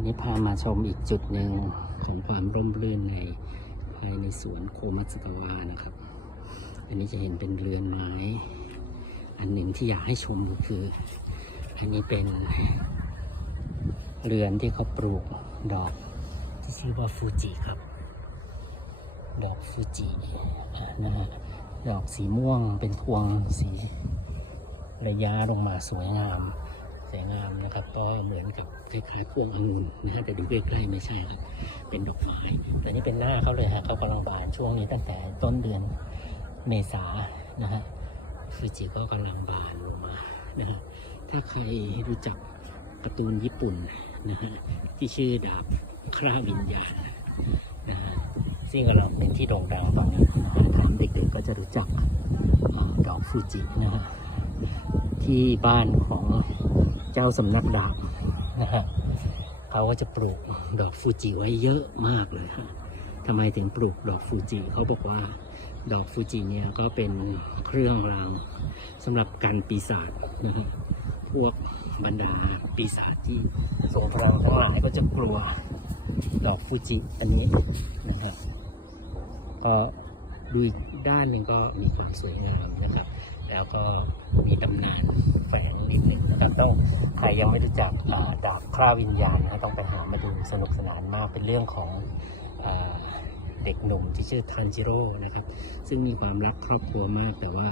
นนี้พามาชมอีกจุดหนึ่งของความร่มรื่นในภายในสวนโคมัสกาวานะครับ อันนี้จะเห็นเป็นเรือนไม้ อันหนึ่งที่อยากให้ชมก็คือ อันนี้เป็นเรือนที่เขาปลูกดอกที่ชื่อว่าฟูจิครับ ดอกฟูจินะฮะดอกสีม่วงเป็นพวงสีระยะลงมาสวยงาม ก็เหมือนกับคล้ายๆพวงองุ่นนะฮะแต่ดูใกล้ๆไม่ใช่ครับ เป็นดอกไม้แต่นี่เป็นหน้าเขาเลยฮะเขากำลังบานช่วงนี้ตั้งแต่ต้นเดือนเมษานะฮะฟูจิก็กำลังบานลงมานะฮะถ้าใครรู้จักการ์ตูนญี่ปุ่นนะฮะที่ชื่อดาบคราวิญญาณนะฮะซึ่งกำลังเป็นที่โด่งดังตอนนี้นะฮะถามเด็กๆก็จะรู้จักอดอกฟูจินะฮะที่บ้านของ เจ้าสำนักดาบนะฮะเขาก็จะปลูกดอกฟูจิไว้เยอะมากเลยฮะทำไมถึงปลูกดอกฟูจิเขาบอกว่าดอกฟูจิเนี่ยก็เป็นเครื่องรางสำหรับกันปีศาจนะฮะพวกบรรดาปีศาจที่ทรงพลังทั้งหลายก็จะกลัวดอกฟูจิอันนี้นะครับก็ดูอีกด้านหนึ่งก็มีความสวยงามนะครับ แล้วก็มีตำนานแฝงนิดหนึ่งนะครับต้องใครยังไม่รู้จักดาบคร่าวิญญาณนะต้องไปหามาดูสนุกสนานมากเป็นเรื่องของอเด็กหนุ่มที่ชื่อทันจิโร่นะครับ ซึ่งมีความรักครอบครัวมาก แต่ว่า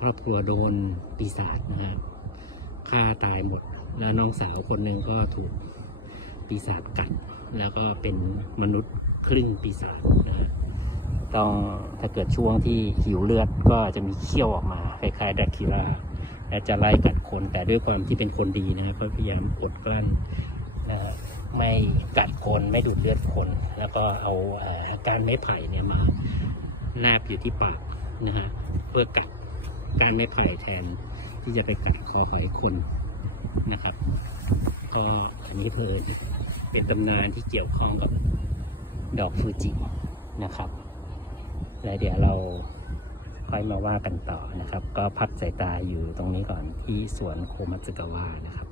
ครอบครัวโดนปีศาจนะฮะฆ่าตายหมด แล้วน้องสาวคนหนึ่งก็ถูกปีศาจกัดแล้วก็เป็นมนุษย์ครึ่งปีศาจนะฮะ ต้องถ้าเกิดช่วงที่หิวเลือดก็จะมีเขี้ยวออกมาคล้ายๆดักคิราและจะไล่กัดคนแต่ด้วยความที่เป็นคนดีนะครับก็พยายามอดกลั้นนะไม่กัดคนไม่ดูดเลือดคน แล้วก็เอาอ่อการไม้ไผ่เนี่ยมาแนบอยู่ที่ปากนะฮะเพื่อกัดการไม้ไผ่แทนที่จะไปกัดคอหอยคนนะครับ ก็อันนี้เพลินเป็นตำนานที่เกี่ยวข้องกับดอกฟูจินะครับ แล้วเดี๋ยวเราค่อยมาว่ากันต่อนะครับ ก็พักสายตาอยู่ตรงนี้ก่อนที่สวนโคมัตสึกาวะนะครับ